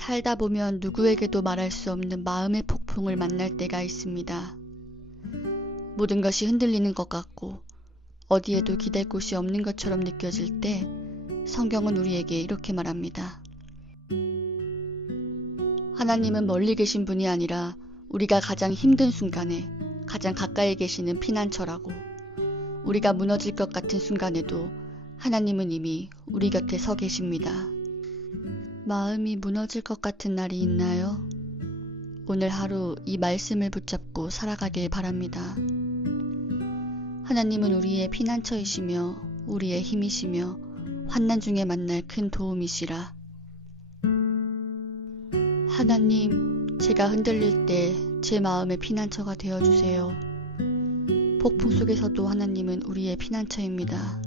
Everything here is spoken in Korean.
살다 보면 누구에게도 말할 수 없는 마음의 폭풍을 만날 때가 있습니다. 모든 것이 흔들리는 것 같고 어디에도 기댈 곳이 없는 것처럼 느껴질 때 성경은 우리에게 이렇게 말합니다. 하나님은 멀리 계신 분이 아니라 우리가 가장 힘든 순간에 가장 가까이 계시는 피난처라고. 우리가 무너질 것 같은 순간에도 하나님은 이미 우리 곁에 서 계십니다. 마음이 무너질 것 같은 날이 있나요? 오늘 하루 이 말씀을 붙잡고 살아가길 바랍니다. 하나님은 우리의 피난처이시며 우리의 힘이시며 환난 중에 만날 큰 도움이시라. 하나님, 제가 흔들릴 때 제 마음의 피난처가 되어주세요. 폭풍 속에서도 하나님은 우리의 피난처입니다.